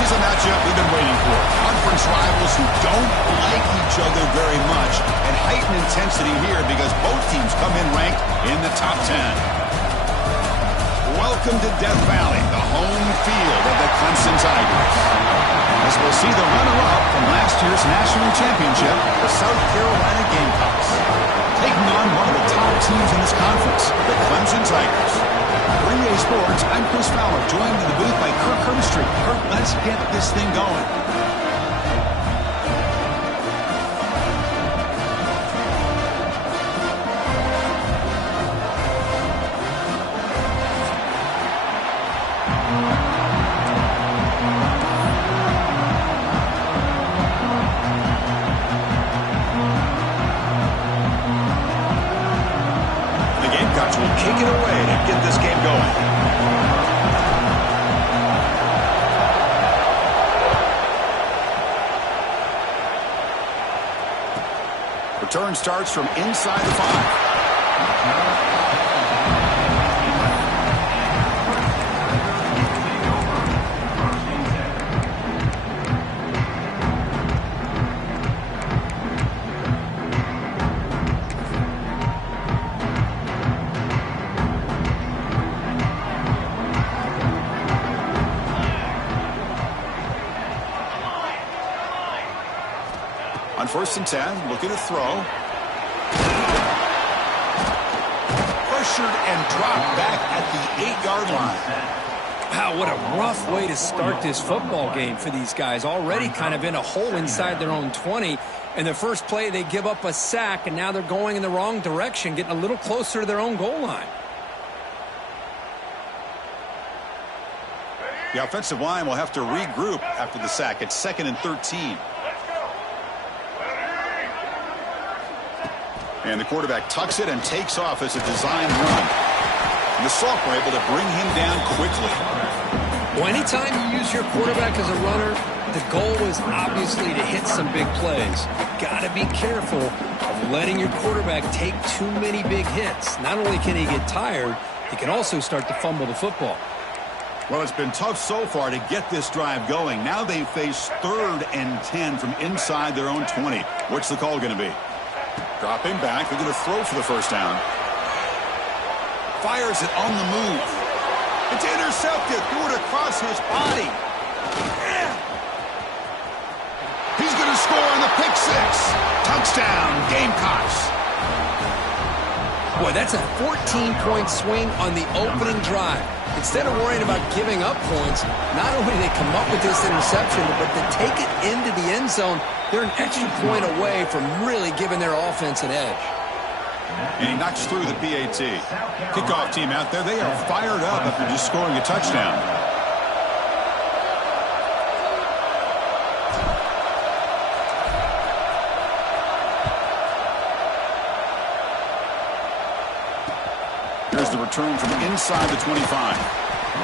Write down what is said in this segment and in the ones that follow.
This is a matchup we've been waiting for. Conference rivals who don't like each other very much, and heightened intensity here because both teams come in ranked in the top 10. Welcome to Death Valley, the home field of the Clemson Tigers. As we'll see the runner-up from last year's national championship, the South Carolina Gamecocks, taking on one of the top teams in this conference, the Clemson Tigers. PreReq Sports, I'm Chris Fowler, joined in the booth by Kirk Herbstreit. Kirk, let's get this thing going. Will kick it away to get this game going. Return starts from inside the 5. On 1st and 10, looking to throw. Pressured and dropped back at the 8-yard line. Wow, what a rough way to start this football game for these guys. Already kind of in a hole inside their own 20. And the first play, they give up a sack, and now they're going in the wrong direction, getting a little closer to their own goal line. The offensive line will have to regroup after the sack. It's 2nd and 13. And the quarterback tucks it and takes off as a design run. And the Salk were able to bring him down quickly. Well, anytime you use your quarterback as a runner, the goal is obviously to hit some big plays. You've got to be careful of letting your quarterback take too many big hits. Not only can he get tired, he can also start to fumble the football. Well, it's been tough so far to get this drive going. Now they face 3rd and 10 from inside their own 20. What's the call going to be? Dropping back, they're going to throw for the first down. Fires it on the move. It's intercepted, threw it across his body. He's going to score on the pick 6. Touchdown, Gamecocks. Boy, that's a 14-point swing on the opening drive. Instead of worrying about giving up points, not only do they come up with this interception, but to take it into the end zone, they're an extra point away from really giving their offense an edge. And he knocks through the PAT. Kickoff team out there, they are fired up after just scoring a touchdown. Here's the return from inside the 25.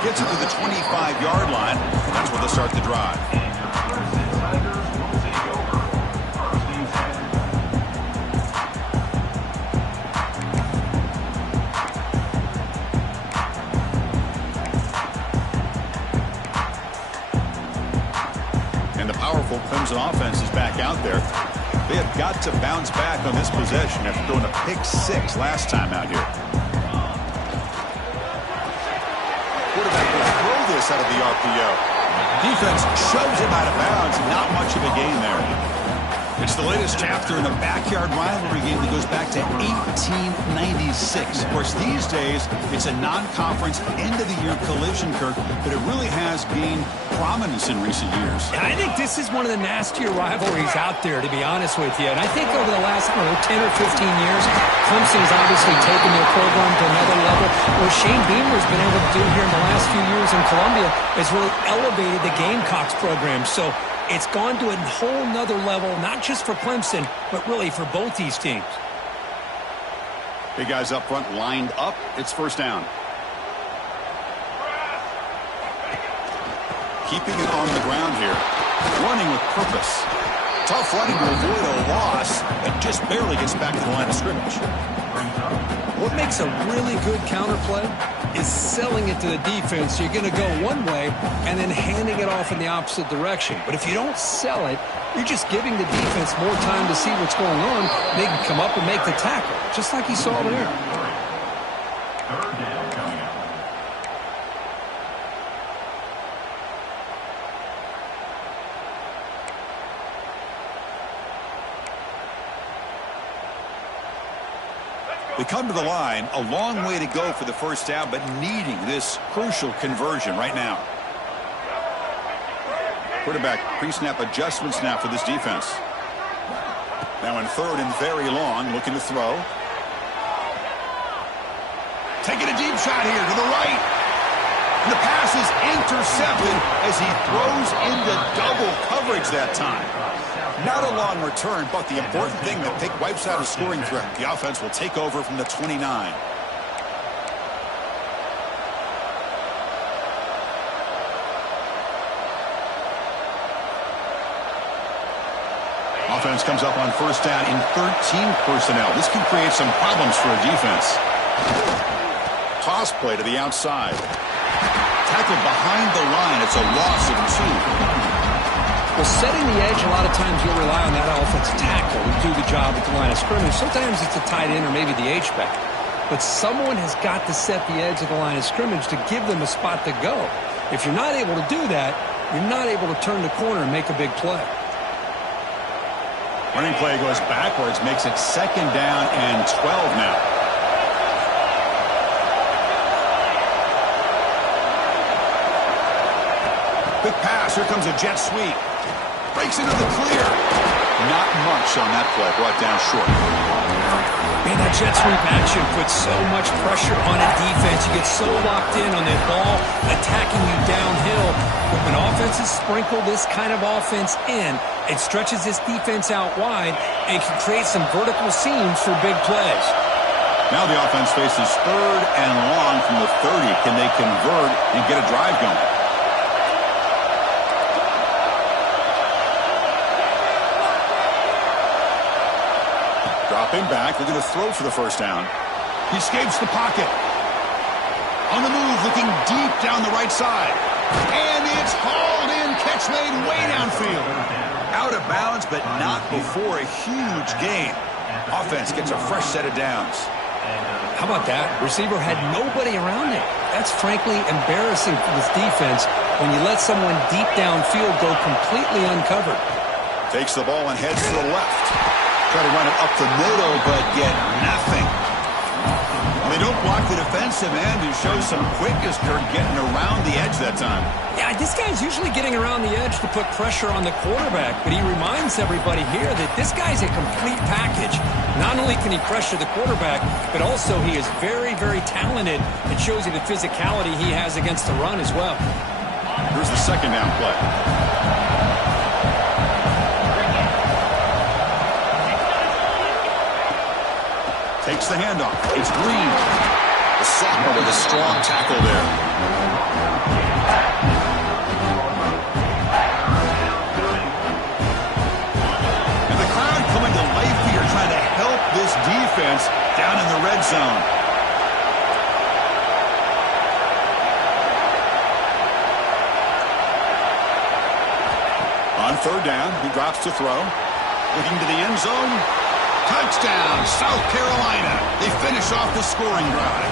Gets it to the 25-yard line. That's where they'll start the drive. And the powerful Clemson offense is back out there. They have got to bounce back on this possession after throwing a pick 6 last time out here. Quarterback will throw this out of the RPO. Defense shoves him out of bounds. Not much of a gain there. It's the latest chapter in a backyard rivalry game that goes back to 1896. Of course, these days, it's a non-conference end-of-the-year collision, Kirk, but it really has gained prominence in recent years. I think this is one of the nastier rivalries out there, to be honest with you. And I think over the last 10 or 15 years, Clemson has obviously taken their program to another level. What Shane Beamer's been able to do here in the last few years in Columbia has really elevated the Gamecocks program. So it's gone to a whole nother level, not just for Clemson, but really for both these teams. Big guys up front lined up. It's first down. Keeping it on the ground here. Running with purpose. Tough running to avoid a loss, but just barely gets back to the line of scrimmage. What makes a really good counter play is selling it to the defense. So you're going to go one way and then handing it off in the opposite direction. But if you don't sell it, you're just giving the defense more time to see what's going on. They can come up and make the tackle, just like you saw there. They come to the line, a long way to go for the first down, but needing this crucial conversion right now. Quarterback pre-snap adjustments now for this defense. Now in third and very long, looking to throw. Taking a deep shot here to the right. And the pass is intercepted as he throws into double coverage that time. Not a long return, but the important thing, the pick wipes out a scoring threat. The offense will take over from the 29. Offense comes up on first down in 13 personnel. This can create some problems for a defense. Toss play to the outside. Tackled behind the line. It's a loss of 2. Well, setting the edge, a lot of times you'll rely on that offensive tackle to do the job at the line of scrimmage. Sometimes it's a tight end or maybe the H-back. But someone has got to set the edge of the line of scrimmage to give them a spot to go. If you're not able to do that, you're not able to turn the corner and make a big play. Running play goes backwards, makes it second down and 12 now. Quick pass, here comes a jet sweep. Breaks into the clear. Not much on that play, brought down short. Man, that jet sweep action puts so much pressure on a defense. You get so locked in on that ball attacking you downhill. But when offenses sprinkle this kind of offense in, it stretches this defense out wide and can create some vertical seams for big plays. Now the offense faces third and long from the 30. Can they convert and get a drive going? Dropping back, looking to throw for the first down. He escapes the pocket. On the move, looking deep down the right side. And it's hauled in, catch made way downfield. Out of bounds, but not before a huge gain. Offense gets a fresh set of downs. How about that? Receiver had nobody around him. That's frankly embarrassing for this defense when you let someone deep downfield go completely uncovered. Takes the ball and heads to the left. Try to run it up the middle, but get nothing. They don't block the defensive end, who shows some quickness there getting around the edge that time. Yeah, this guy's usually getting around the edge to put pressure on the quarterback, but he reminds everybody here that this guy's a complete package. Not only can he pressure the quarterback, but also he is very, very talented. It shows you the physicality he has against the run as well. Here's the second down play. Takes the handoff. It's Green. The sophomore with a strong tackle there. And the crowd coming to life here, trying to help this defense down in the red zone. On third down, he drops to throw. Looking to the end zone. Touchdown, South Carolina. They finish off the scoring drive.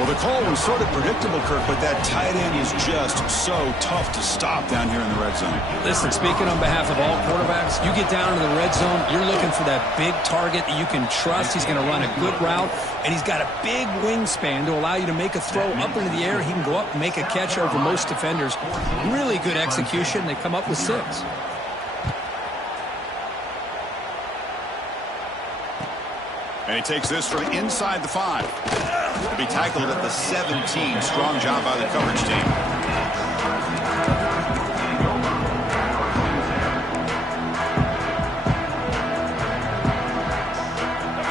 Well, the call was sort of predictable, Kirk, but that tight end is just so tough to stop down here in the red zone. Listen, speaking on behalf of all quarterbacks, you get down to the red zone, you're looking for that big target that you can trust. He's going to run a good route, and he's got a big wingspan to allow you to make a throw up into the air. He can go up and make a catch over most defenders. Really good execution. They come up with 6. And he takes this from inside the 5. To be tackled at the 17. Strong job by the coverage team.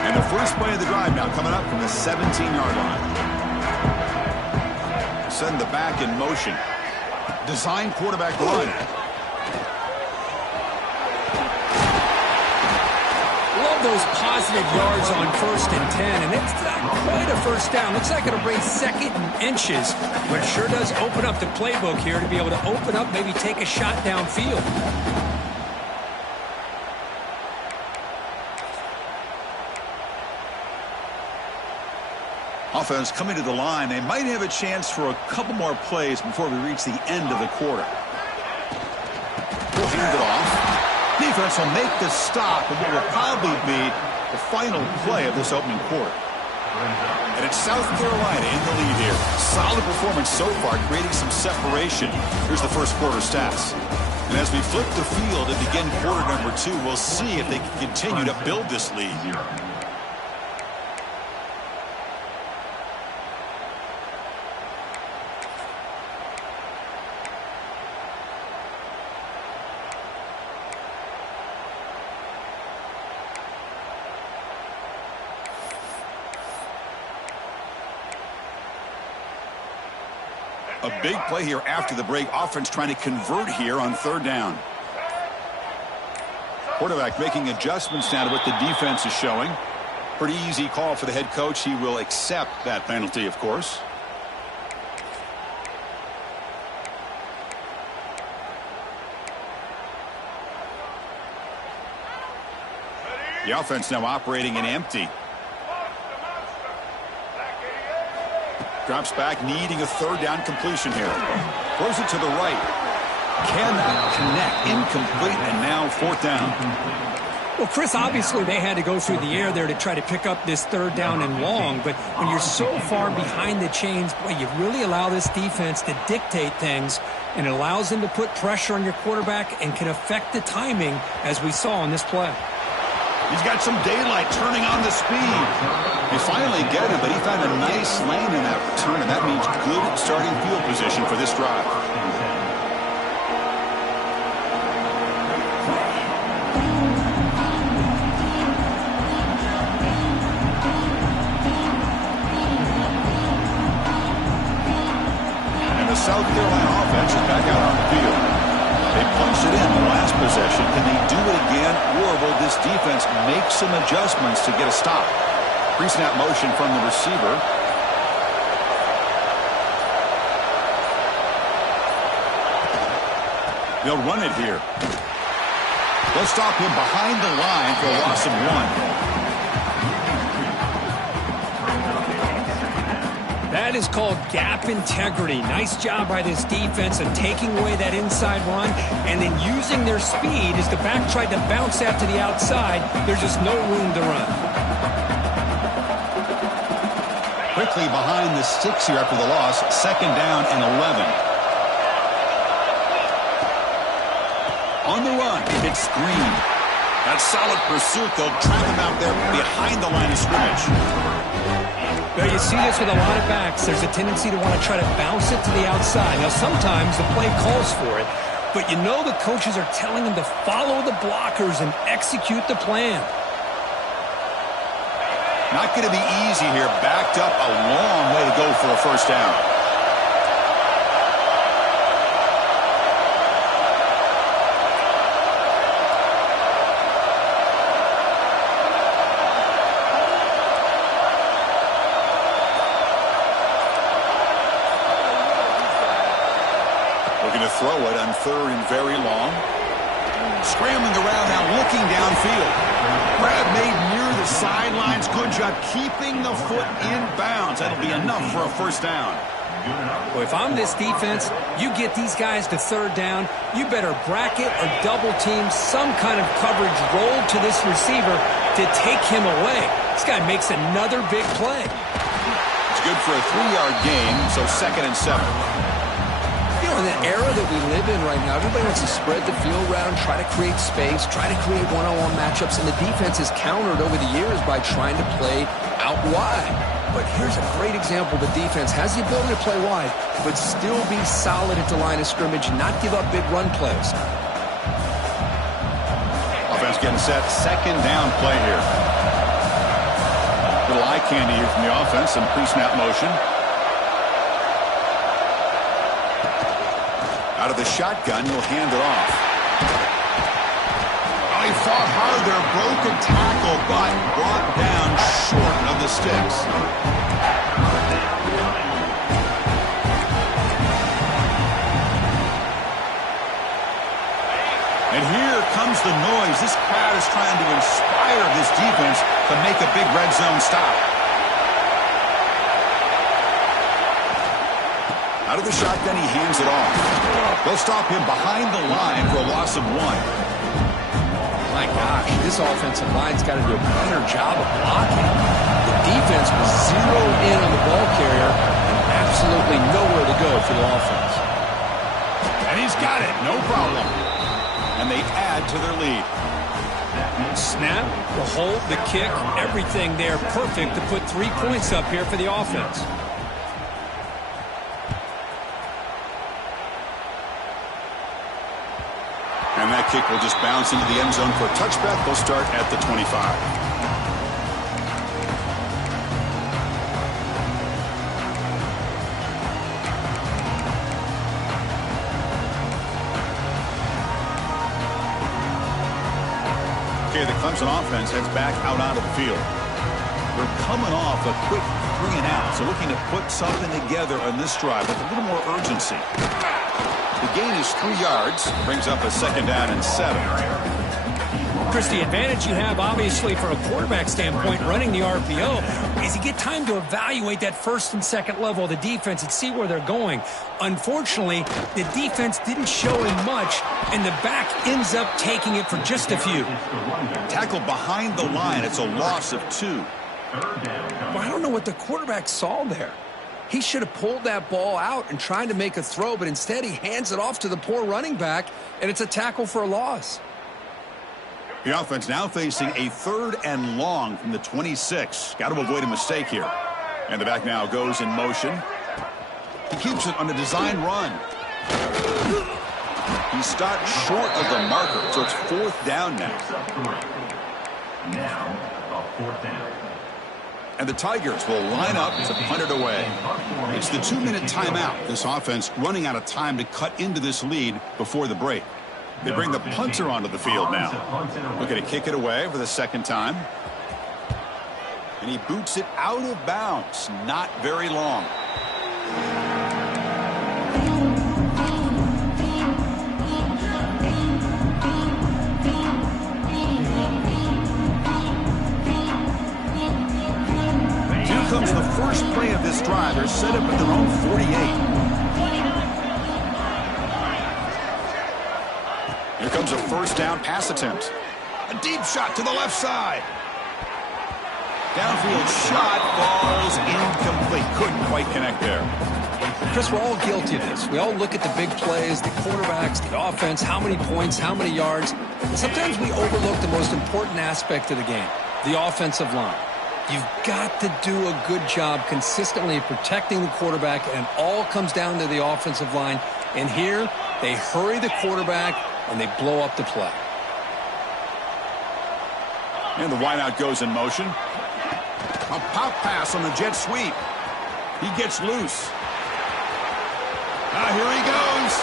And the first play of the drive now coming up from the 17-yard line. Send the back in motion. Design quarterback run. have those positive yards on 1st and 10, and it's not quite a first down. Looks like it'll bring 2nd and inches, but it sure does open up the playbook here to be able to open up, maybe take a shot downfield. Offense coming to the line. They might have a chance for a couple more plays before we reach the end of the quarter. We'll hand it off. Defense will make the stop and what will probably be the final play of this opening quarter. And it's South Carolina in the lead here. Solid performance so far, creating some separation. Here's the first quarter stats. And as we flip the field and begin quarter number 2, we'll see if they can continue to build this lead. A big play here after the break. Offense trying to convert here on 3rd down. Quarterback making adjustments now to what the defense is showing. Pretty easy call for the head coach. He will accept that penalty, of course. The offense now operating in empty. Drops back, needing a 3rd down completion here. Throws it to the right. Cannot connect. Incomplete, and now 4th down. Well, Chris, obviously they had to go through the air there to try to pick up this 3rd down and long, but when you're so far behind the chains, boy, you really allow this defense to dictate things, and it allows them to put pressure on your quarterback and can affect the timing, as we saw on this play. He's got some daylight turning on the speed. They finally get him, but he found a nice lane in that return, and that means good starting field position for this drive. And the South Carolina offense is back out on the field. They punched it in the last possession. Can they do it again, or will this defense make some adjustments to get a stop? Pre-snap motion from the receiver. They'll run it here. They'll stop him behind the line for a loss of 1. That is called gap integrity. Nice job by this defense of taking away that inside run and then using their speed as the back tried to bounce out to the outside. There's just no room to run. Quickly behind the sticks here after the loss. 2nd down and 11. On the run, it's Green. That solid pursuit, they'll trap him out there behind the line of scrimmage. Well, you see this with a lot of backs. There's a tendency to want to try to bounce it to the outside. Now, sometimes the play calls for it, but you know the coaches are telling them to follow the blockers and execute the plan. Not going to be easy here. Backed up a long way to go for a 1st down. Looking to throw it on 3rd and very long. Scrambling around now, looking downfield. Grab made near the sidelines. Good job keeping the foot in bounds. That'll be enough for a 1st down. Well, if I'm this defense, you get these guys to 3rd down, you better bracket or double team some kind of coverage roll to this receiver to take him away. This guy makes another big play. It's good for a 3-yard gain, so 2nd and 7. In the era that we live in right now, everybody wants to spread the field around, try to create space, try to create one-on-one matchups, and the defense has countered over the years by trying to play out wide. But here's a great example. The defense has the ability to play wide, but still be solid at the line of scrimmage and not give up big run plays. Offense getting set. 2nd down play here. Little eye candy here from the offense. Some pre-snap motion. Out of the shotgun, he'll hand it off. Oh, he fought hard there. Broken tackle, but brought down short of the sticks. And here comes the noise. This crowd is trying to inspire this defense to make a big red zone stop. Out of the shotgun, he hands it off. They'll stop him behind the line for a loss of 1. My gosh, this offensive line's got to do a better job of blocking. The defense was zeroed in on the ball carrier and absolutely nowhere to go for the offense. And he's got it, no problem. And they add to their lead. Snap, the hold, the kick, everything there perfect to put 3 points up here for the offense. And that kick will just bounce into the end zone for a touchback. They'll start at the 25. Okay, the Clemson offense heads back out onto the field. They're coming off a quick 3 and out, so looking to put something together on this drive with a little more urgency. The gain is 3 yards, brings up a 2nd down and 7. Chris, the advantage you have, obviously, from a quarterback standpoint, running the RPO, is you get time to evaluate that first and second level of the defense and see where they're going. Unfortunately, the defense didn't show him much, and the back ends up taking it for just a few. Tackle behind the line. It's a loss of 2. Well, I don't know what the quarterback saw there. He should have pulled that ball out and tried to make a throw, but instead he hands it off to the poor running back, and it's a tackle for a loss. The offense now facing a 3rd and long from the 26. Got to avoid a mistake here. And the back now goes in motion. He keeps it on a design run. He stopped short of the marker, so it's 4th down now. Now, a 4th down. And the Tigers will line up to punt it away. It's the 2-minute timeout. This offense running out of time to cut into this lead before the break. They bring the punter onto the field now. Looking to kick it away for the 2nd time. And he boots it out of bounds. Not very long. Here comes the first play of this drive. They're set up at their own 48. Here comes a 1st down pass attempt. A deep shot to the left side. Downfield shot falls incomplete. Couldn't quite connect there. Chris, we're all guilty of this. We all look at the big plays, the quarterbacks, the offense, how many points, how many yards. And sometimes we overlook the most important aspect of the game, the offensive line. You've got to do a good job consistently protecting the quarterback, and it all comes down to the offensive line. And here, they hurry the quarterback, and they blow up the play. And the wideout goes in motion. A pop pass on the jet sweep. He gets loose. Here he goes.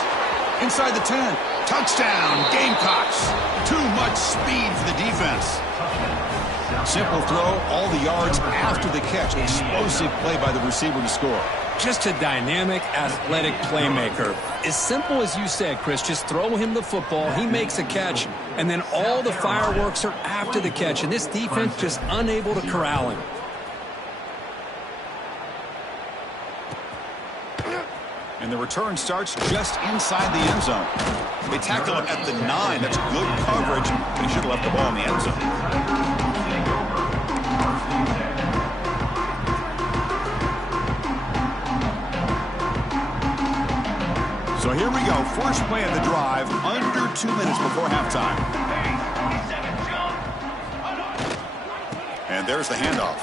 Inside the 10. Touchdown, Gamecocks. Too much speed for the defense. Simple throw, all the yards after the catch. Explosive play by the receiver to score. Just a dynamic, athletic playmaker. As simple as you said, Chris, just throw him the football, he makes a catch, and then all the fireworks are after the catch, and this defense just unable to corral him. And the return starts just inside the end zone. They tackle him at the 9. That's good coverage, but he should have left the ball in the end zone. So here we go. First play of the drive, under 2 minutes before halftime. And there's the handoff.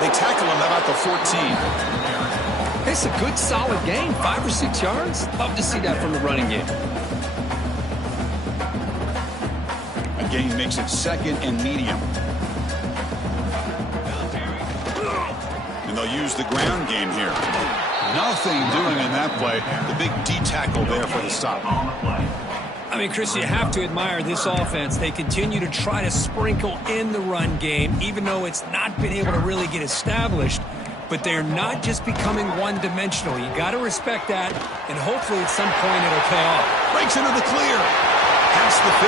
They tackle him about the 14. It's a good, solid game, 5 or 6 yards. Love to see that from the running game. A gain makes it 2nd and medium. And they'll use the ground game here. Nothing doing in that play. The big D tackle there for the stop. I I mean, Chris, you have to admire this offense. They continue to try to sprinkle in the run game, even though it's not been able to really get established. But they're not just becoming one-dimensional. You got to respect that, and hopefully at some point it'll pay off. Breaks into the clear. Past the 50.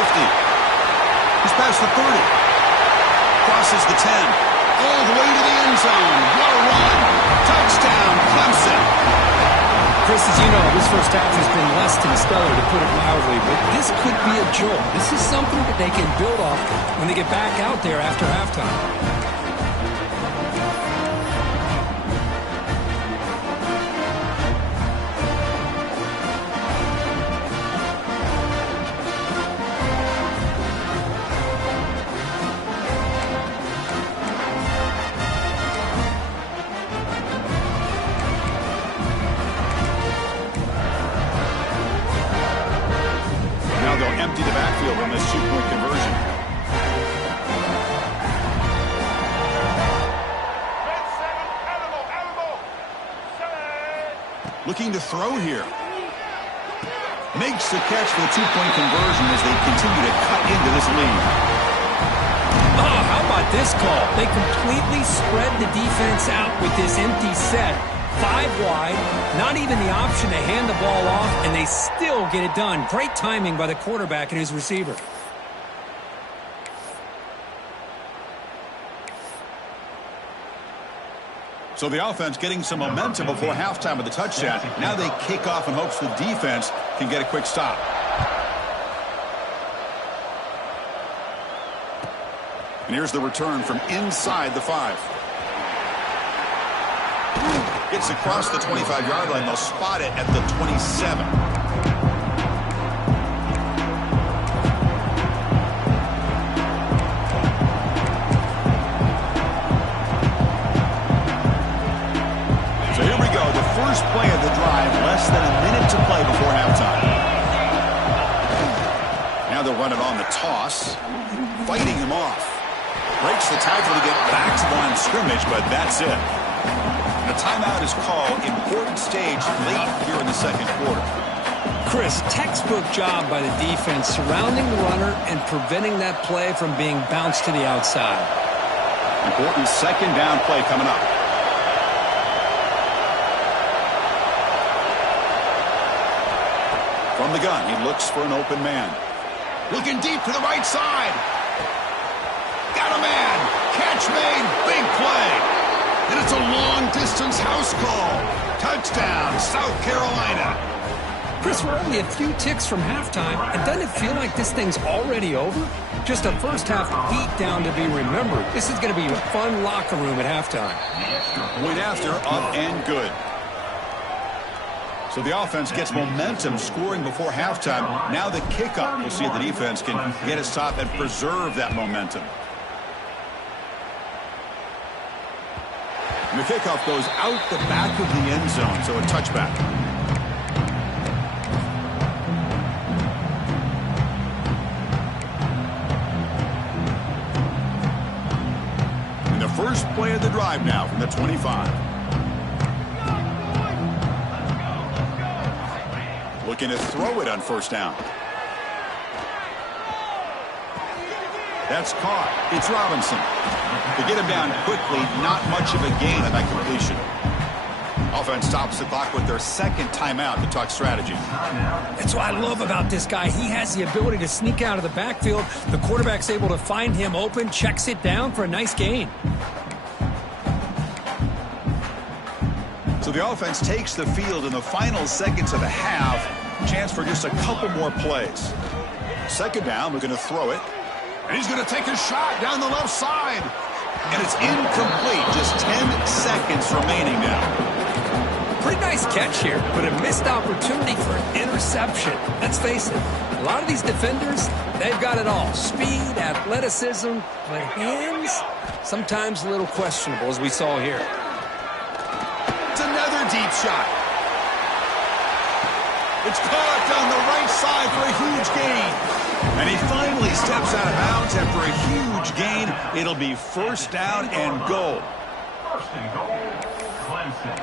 He's past the 30. Crosses the 10. All the way to the end zone. What a run. Touchdown, Clemson. Chris, as you know, this first half has been less than stellar, to put it mildly, but this could be a jolt. This is something that they can build off when they get back out there after halftime. Empty the backfield on this two-point conversion. Looking to throw here. Makes the catch for the two-point conversion as they continue to cut into this lead. Oh, how about this call? They completely spread the defense out with this empty set. 5 wide, not even the option to hand the ball off, and they still get it done. Great timing by the quarterback and his receiver. So the offense getting some momentum before halftime with the touchdown. Now they kick off in hopes the defense can get a quick stop. And here's the return from inside the 5. Gets across the 25-yard line. They'll spot it at the 27. So here we go. The first play of the drive. Less than a minute to play before halftime. Now they'll run it on the toss. Fighting him off. Breaks the tackle to get back to the line of scrimmage, but that's it. The timeout is called. Important stage late here in the second quarter. Chris, textbook job by the defense surrounding the runner and preventing that play from being bounced to the outside. Important second down play coming up. From the gun, he looks for an open man. Looking deep to the right side. Got a man. Catch made. Big play. And it's a long-distance house call. Touchdown, South Carolina. Chris, we're only a few ticks from halftime, and doesn't it feel like this thing's already over? Just a first-half beatdown to be remembered. This is going to be a fun locker room at halftime. Point after, up and good. So the offense gets momentum scoring before halftime. Now the kickoff. We'll see if the defense can get a stop and preserve that momentum. And the kickoff goes out the back of the end zone, so a touchback. And the first play of the drive now from the 25. Looking to throw it on first down. That's caught. It's Robinson. To get him down quickly, not much of a gain on that completion. Offense stops the clock with their second timeout to talk strategy. That's what I love about this guy. He has the ability to sneak out of the backfield. The quarterback's able to find him open, checks it down for a nice gain. So the offense takes the field in the final seconds of the half. Chance for just a couple more plays. Second down, we're going to throw it. And he's going to take a shot down the left side. And it's incomplete. Just 10 seconds remaining now. Pretty nice catch here, but a missed opportunity for an interception. Let's face it, a lot of these defenders, they've got it all. Speed, athleticism, but hands, sometimes a little questionable, as we saw here. It's another deep shot. It's caught down the right side for a huge gain. And he finally steps out of bounds after a huge gain. It'll be first down and goal. First and goal, Clemson.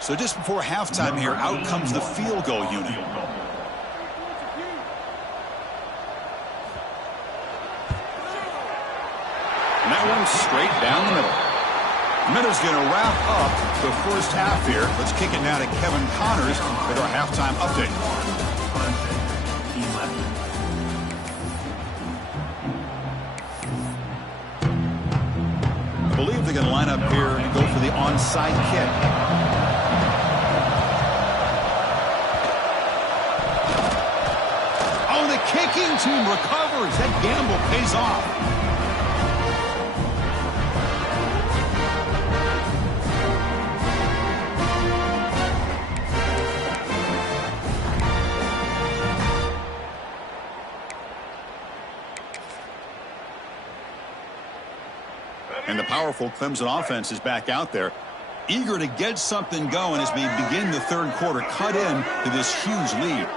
So just before halftime here, out comes the field goal unit. And that one straight down the middle. Minutes going to wrap up the first half here. Let's kick it now to Kevin Connors with our halftime update. I believe they're going to line up here and go for the onside kick. Oh, the kicking team recovers. That gamble pays off. And the powerful Clemson offense is back out there, eager to get something going as we begin the third quarter, cut in to this huge lead.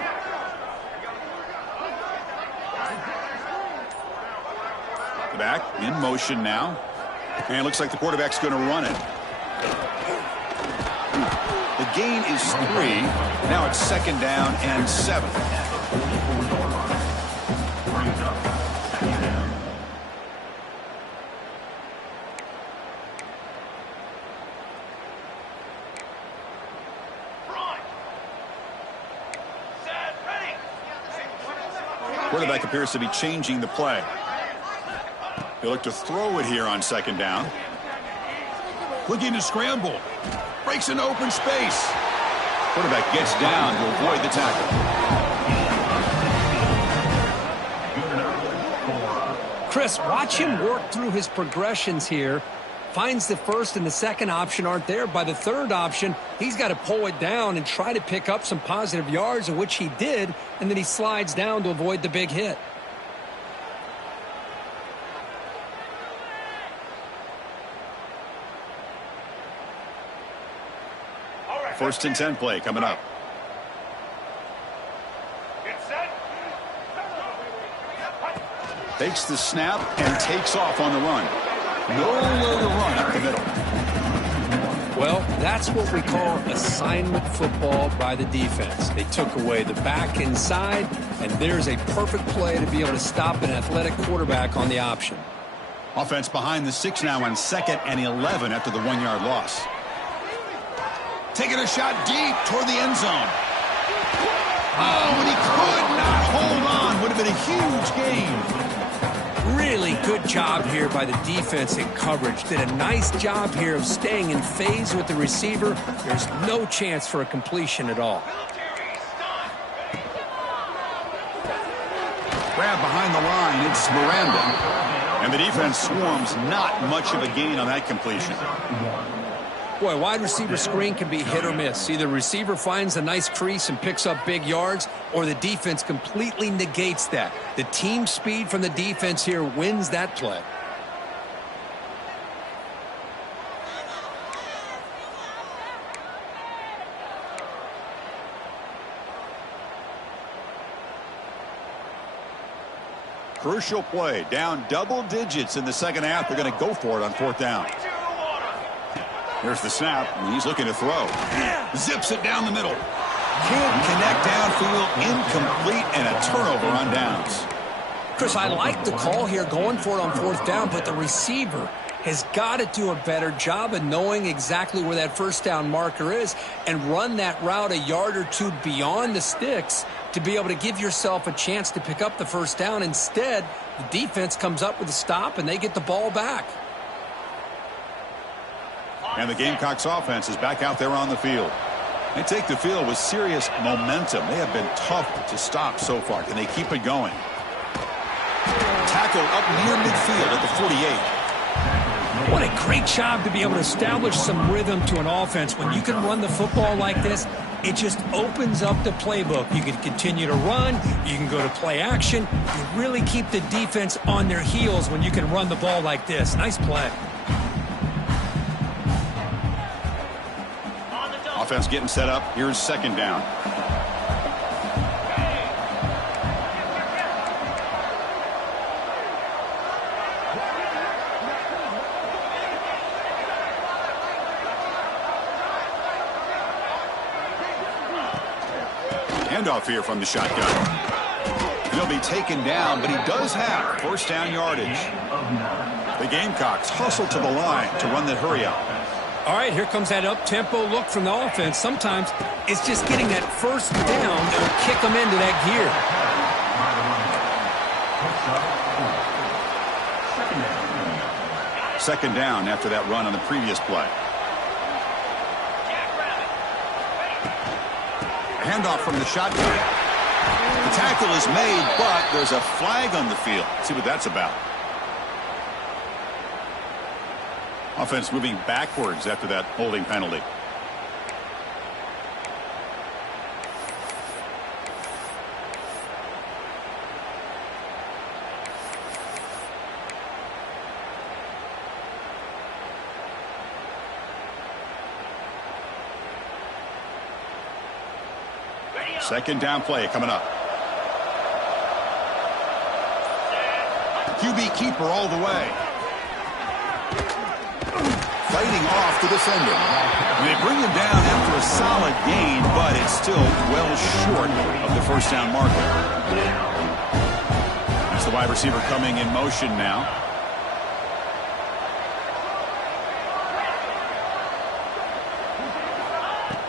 The back in motion now. And it looks like the quarterback's going to run it. The gain is 3. Now it's 2nd down and 7. Quarterback appears to be changing the play. They look to throw it here on 2nd down. Looking to scramble. Breaks into open space. Quarterback gets down to avoid the tackle. Chris, watch him work through his progressions here. Finds the first and the second option aren't there. By the third option, he's got to pull it down and try to pick up some positive yards, of which he did, and then he slides down to avoid the big hit. First and 10 play coming up. Takes the snap and takes off on the run. Nowhere to run up the middle. Well, that's what we call assignment football by the defense. They took away the back inside, and there's a perfect play to be able to stop an athletic quarterback on the option. Offense behind the 6 now on 2nd and 11 after the 1-yard loss. Taking a shot deep toward the end zone. Oh, and he could not hold on. Would have been a huge gain. Really good job here by the defense in coverage. Did a nice job here of staying in phase with the receiver. There's no chance for a completion at all. Grab behind the line. It's Miranda. And the defense swarms. Not much of a gain on that completion. Boy, wide receiver screen can be hit or miss. Either receiver finds a nice crease and picks up big yards, or the defense completely negates that. The team speed from the defense here wins that play. Crucial play. Down double digits in the second half. They're going to go for it on 4th down. Here's the snap, and he's looking to throw. Zips it down the middle. Can't connect downfield, incomplete, and a turnover on downs. Chris, I like the call here going for it on 4th down, but the receiver has got to do a better job of knowing exactly where that 1st down marker is and run that route a yard or two beyond the sticks to be able to give yourself a chance to pick up the 1st down. Instead, the defense comes up with a stop, and they get the ball back. And the Gamecocks offense is back out there on the field. They take the field with serious momentum. They have been tough to stop so far. Can they keep it going? Tackled up near midfield at the 48. What a great job to be able to establish some rhythm to an offense. When you can run the football like this, it just opens up the playbook. You can continue to run. You can go to play action. You really keep the defense on their heels when you can run the ball like this. Nice play. Offense getting set up. Here's 2nd down. Handoff here from the shotgun. He'll be taken down, but he does have first down yardage. The Gamecocks hustle to the line to run the hurry out. All right, here comes that up-tempo look from the offense. Sometimes it's just getting that first down that will kick them into that gear. Second down after that run on the previous play. Handoff from the shotgun. The tackle is made, but there's a flag on the field. Let's see what that's about. Offense moving backwards after that holding penalty. Second down play coming up. QB keeper all the way. Fighting off the defender. And they bring him down after a solid gain, but it's still well short of the first down marker. That's the wide receiver coming in motion now.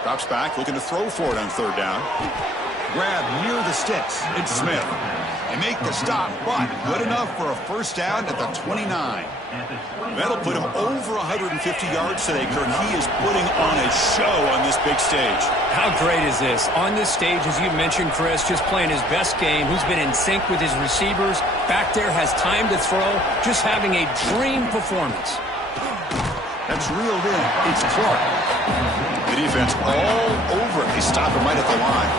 Drops back, looking to throw for it on third down. Grab near the sticks. It's Smith. They make the stop, but good enough for a first down at the 29. That'll put him over 150 yards today, Kurt. He is putting on a show on this big stage. How great is this? On this stage, as you mentioned, Chris, just playing his best game. He's been in sync with his receivers. Back there, has time to throw. Just having a dream performance. That's reeled in. It's Clark. The defense all over it. They stop him right at the line.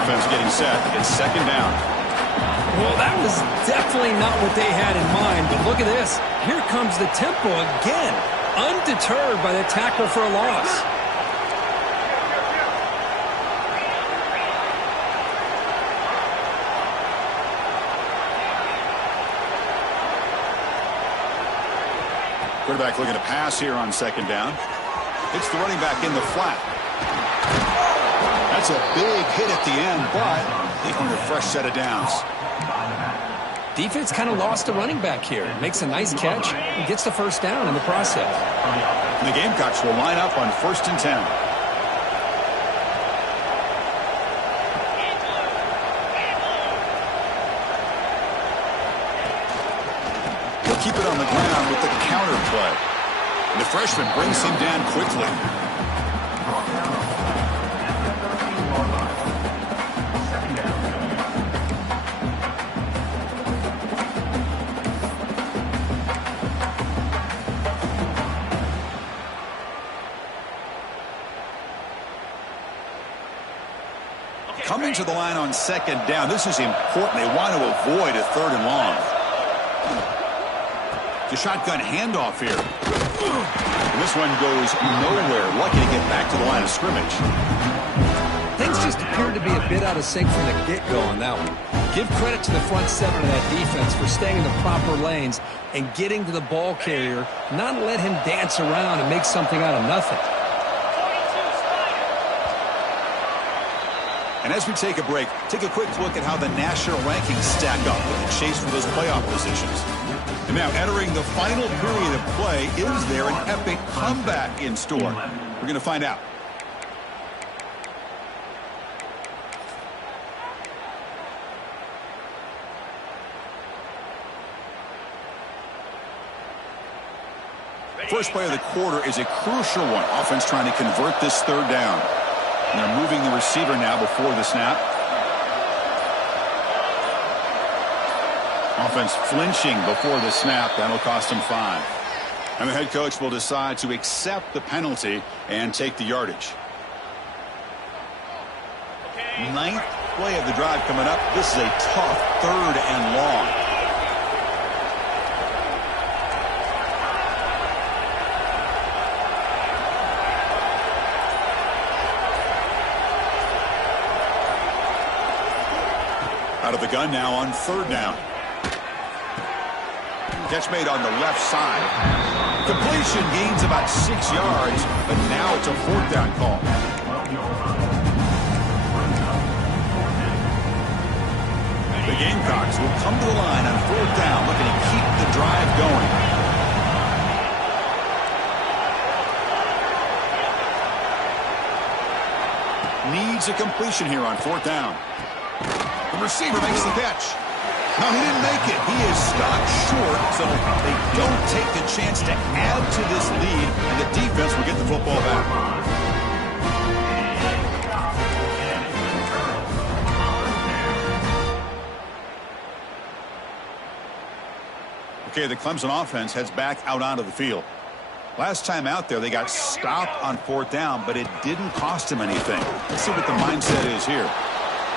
Offense getting set. It's second down. Well, that was definitely not what they had in mind, but look at this. Here comes the tempo again, undeterred by the tackle for a loss. Quarterback looking to pass here on second down. It's the running back in the flat. That's a big hit at the end, but they need a fresh set of downs. Defense kind of lost the running back here. Makes a nice catch and gets the first down in the process. And the Gamecocks will line up on 1st and 10. He'll keep it on the ground with the counter play. And the freshman brings him down quickly. Coming to the line on second down. This is important. They want to avoid a third and long. The shotgun handoff here. And this one goes nowhere. Lucky to get back to the line of scrimmage. Things just appeared to be a bit out of sync from the get-go on that one. Give credit to the front seven of that defense for staying in the proper lanes and getting to the ball carrier, not let him dance around and make something out of nothing. And as we take a break, take a quick look at how the national rankings stack up with the chase for those playoff positions. And now entering the final period of play, is there an epic comeback in store? We're going to find out. First play of the quarter is a crucial one. Offense trying to convert this third down. And they're moving the receiver now before the snap. Offense flinching before the snap. That'll cost him 5. And the head coach will decide to accept the penalty and take the yardage. Ninth play of the drive coming up. This is a tough third and long. Out of the gun now on third down. Catch made on the left side. Completion gains about 6 yards, but now it's a fourth down call. The Gamecocks will come to the line on 4th down, looking to keep the drive going. Needs a completion here on 4th down. The receiver makes the catch. No, he didn't make it. He is stopped short, so they don't take the chance to add to this lead, and the defense will get the football back. Okay, the Clemson offense heads back out onto the field. Last time out there, they got stopped on 4th down, but it didn't cost them anything. Let's see what the mindset is here.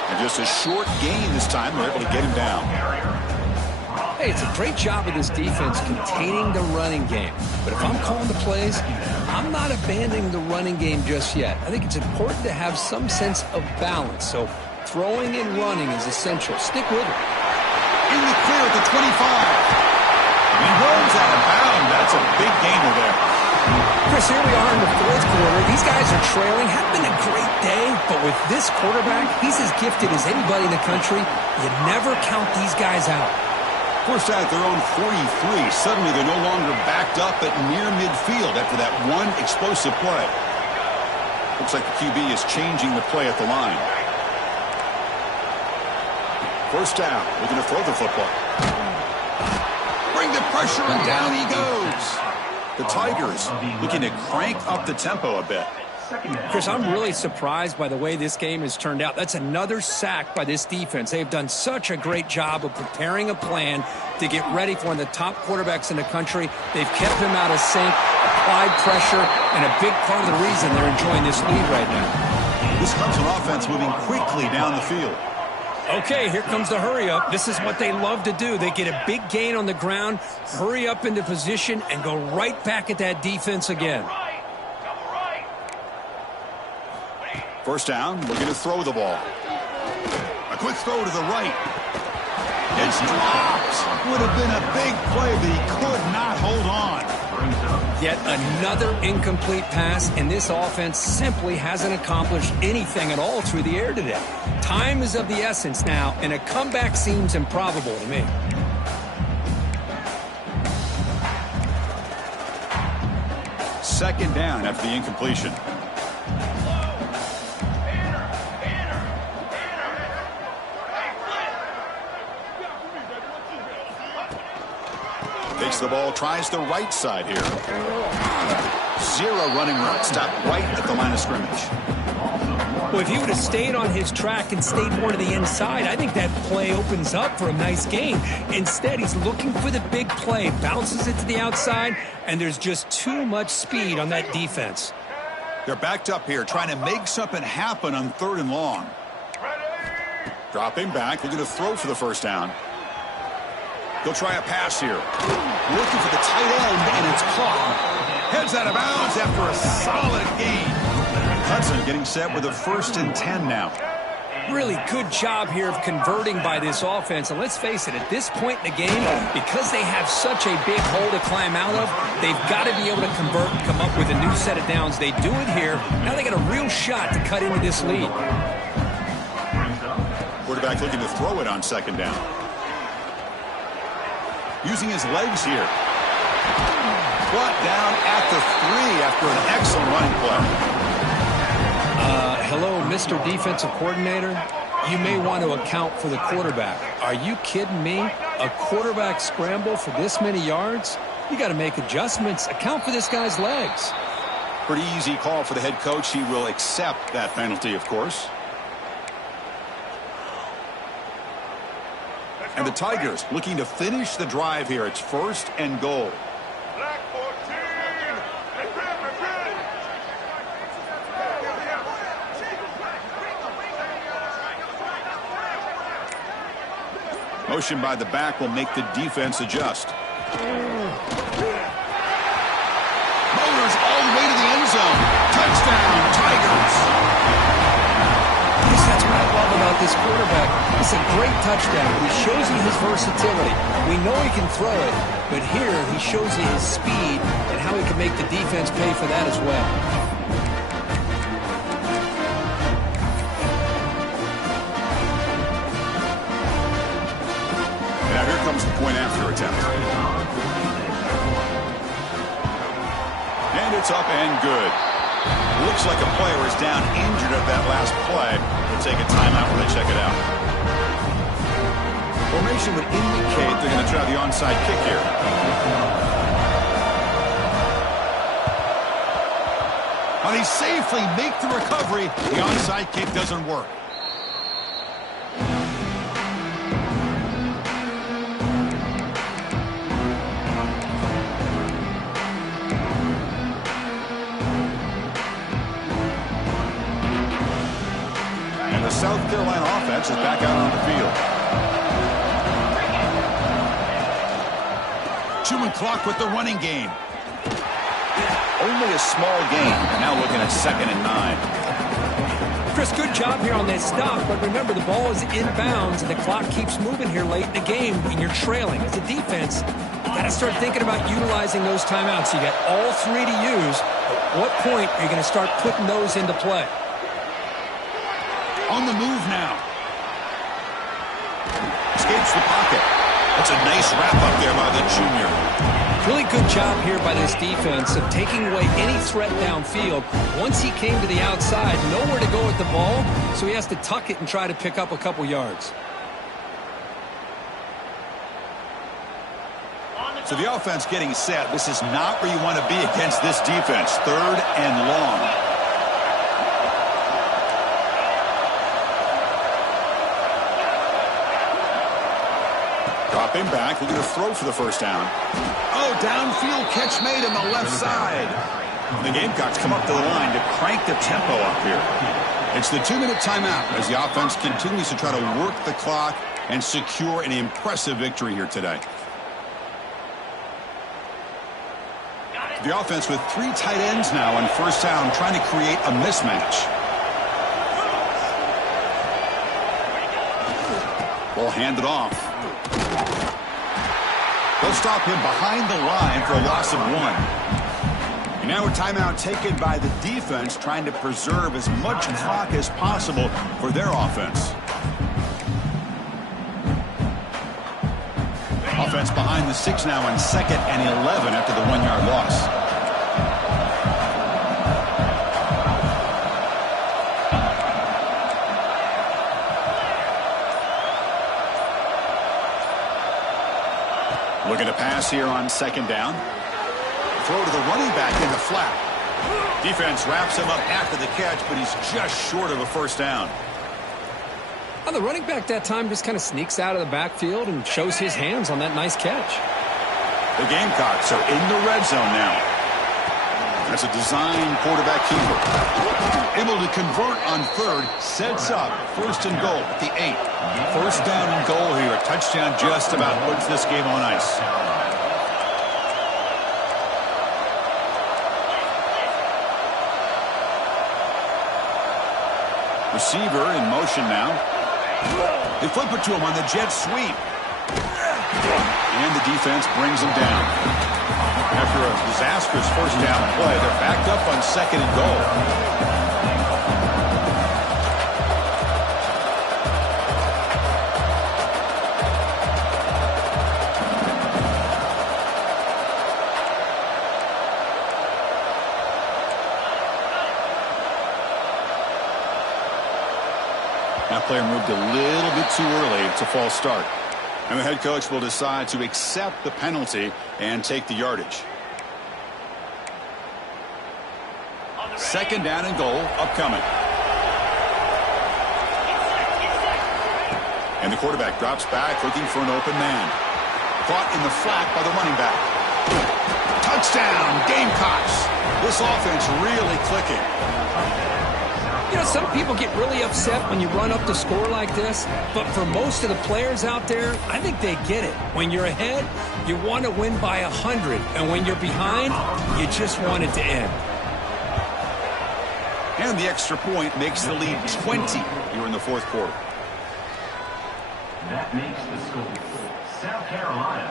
And just a short gain this time, they're able to get him down. Hey, it's a great job of this defense containing the running game. But if I'm calling the plays, I'm not abandoning the running game just yet. I think it's important to have some sense of balance. So throwing and running is essential. Stick with it. In the clear at the 25. He runs out of bounds. That's a big gainer there. Chris, here we are in the 4th quarter. These guys are trailing. Have been a great day, but with this quarterback, he's as gifted as anybody in the country. You never count these guys out. First out at their own 43. Suddenly they're no longer backed up at near midfield after that one explosive play. Looks like the QB is changing the play at the line. First down. We're going to throw the football. Bring the pressure, and down he goes. The Tigers looking to crank up the tempo a bit. Chris, I'm really surprised by the way this game has turned out. That's another sack by this defense. They've done such a great job of preparing a plan to get ready for one of the top quarterbacks in the country. They've kept him out of sync, applied pressure, and a big part of the reason they're enjoying this lead right now. This Clemson offense moving quickly down the field. Okay, here comes the hurry up. This is what they love to do. They get a big gain on the ground, hurry up into position, and go right back at that defense again. First down, we're going to throw the ball. A quick throw to the right. It's dropped. Would have been a big play, but he could not hold on. Yet another incomplete pass, and this offense simply hasn't accomplished anything at all through the air today. Time is of the essence now, and a comeback seems improbable to me. Second down after the incompletion. Takes the ball, tries the right side here. Zero running route, stopped right at the line of scrimmage. Well, if he would have stayed on his track and stayed more to the inside, I think that play opens up for a nice gain. Instead, he's looking for the big play, bounces it to the outside, and there's just too much speed on that defense. They're backed up here, trying to make something happen on 3rd and long. Dropping back, looking to throw for the first down. He'll try a pass here. Looking for the tight end, and it's caught. Heads out of bounds after a solid gain. Hudson getting set with a 1st and 10 now. Really good job here of converting by this offense. And let's face it, at this point in the game, because they have such a big hole to climb out of, they've got to be able to convert and come up with a new set of downs. They do it here. Now they got a real shot to cut into this lead. Quarterback looking to throw it on 2nd down. Using his legs here. Brought down at the 3 after an excellent running play. Hello, Mr. Defensive Coordinator. You may want to account for the quarterback. Are you kidding me? A quarterback scramble for this many yards? You got to make adjustments. Account for this guy's legs. Pretty easy call for the head coach. He will accept that penalty, of course. And the Tigers looking to finish the drive here. It's 1st and goal. Motion by the back will make the defense adjust. Motors all the way to the end zone. Touchdown, Tigers. That's what I love about this quarterback. It's a great touchdown. He shows you his versatility. We know he can throw it, but here he shows you his speed and how he can make the defense pay for that as well. comes the point after attempt. And it's up and good. Looks like a player is down injured at that last play. We'll take a timeout when they check it out. Formation would indicate they're going to try the onside kick here. Well, they safely make the recovery. The onside kick doesn't work. And the South Carolina offense is back out on the field. Chewing clock with the running game. Only a small gain, and now looking at 2nd and 9. Chris, good job here on that stop, but remember the ball is inbounds and the clock keeps moving here late in the game when you're trailing. As a defense, you got to start thinking about utilizing those timeouts. You got all 3 to use. At what point are you going to start putting those into play? On the move now. Escapes the pocket. That's a nice wrap-up there by the junior. Really good job here by this defense of taking away any threat downfield. Once he came to the outside, nowhere to go with the ball, so he has to tuck it and try to pick up a couple yards. So the offense getting set. This is not where you want to be against this defense. 3rd and long. Dropping back, looking to throw for the first down. Oh, downfield catch made on the left side. The Gamecocks come up to the line to crank the tempo up here. It's the 2-minute timeout as the offense continues to try to work the clock and secure an impressive victory here today. The offense with 3 tight ends now on first down, trying to create a mismatch. Ball handed off. They'll stop him behind the line for a loss of 1. And now a timeout taken by the defense, trying to preserve as much clock as possible for their offense. Offense behind the 6 now on 2nd and 11 after the 1-yard loss. Looking to pass here on 2nd down. Throw to the running back in the flat. Defense wraps him up after the catch, but he's just short of a first down. Well, the running back that time just kind of sneaks out of the backfield and shows his hands on that nice catch. The Gamecocks are in the red zone now. That's a design quarterback keeper. Able to convert on 3rd, sets up 1st and goal at the 8. First down and goal here. A touchdown just about puts this game on ice. Receiver in motion now. They flip it to him on the jet sweep. And the defense brings him down. After a disastrous first down play, they're backed up on 2nd and goal. That player moved a little bit too early. It's a false start. And the head coach will decide to accept the penalty and take the yardage. 2nd down and goal upcoming. And the quarterback drops back looking for an open man. Caught in the flat by the running back. Touchdown, Gamecocks. This offense really clicking. You know, some people get really upset when you run up the score like this, but for most of the players out there, I think they get it. When you're ahead, you want to win by 100, and when you're behind, you just want it to end. And the extra point makes the lead 20 here in the 4th quarter. That makes the score South Carolina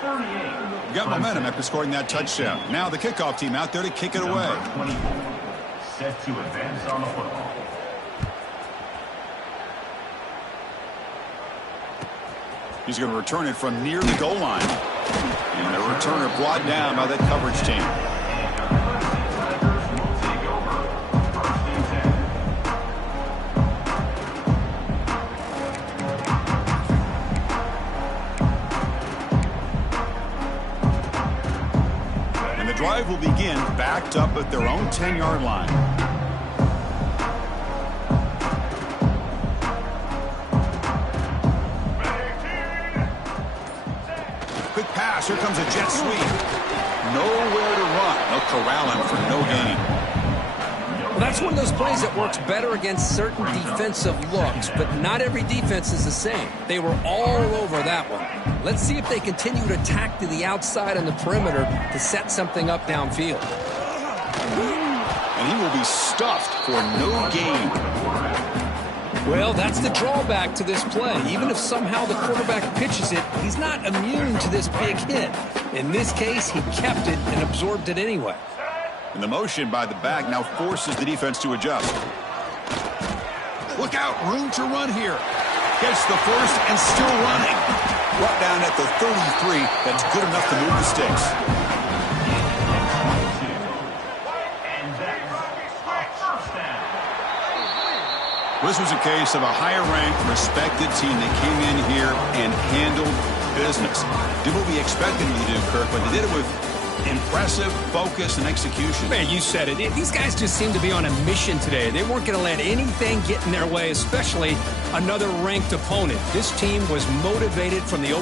38. Got momentum after scoring that touchdown. Now the kickoff team out there to kick it away. Number 24. Set to advance on the football. He's going to return it from near the goal line. And the returner brought down by that coverage team. And the drive will begin backed up at their own 10-yard line. Quick pass. Here comes a jet sweep. Nowhere to run. They'll corral him for no gain. Well, that's one of those plays that works better against certain defensive looks, but not every defense is the same. They were all over that one. Let's see if they continue to attack to the outside on the perimeter to set something up downfield. And he will be stuffed for no gain. Well, that's the drawback to this play. Even if somehow the quarterback pitches it, he's not immune to this big hit. In this case, he kept it and absorbed it anyway. And the motion by the back now forces the defense to adjust. Look out, room to run here. Gets the first and still running. Brought down at the 33. That's good enough to move the sticks. This was a case of a higher-ranked, respected team that came in here and handled business. Did what we expected them to do, Kirk, but they did it with impressive focus and execution. Man, you said it. These guys just seem to be on a mission today. They weren't going to let anything get in their way, especially another ranked opponent. This team was motivated from the open.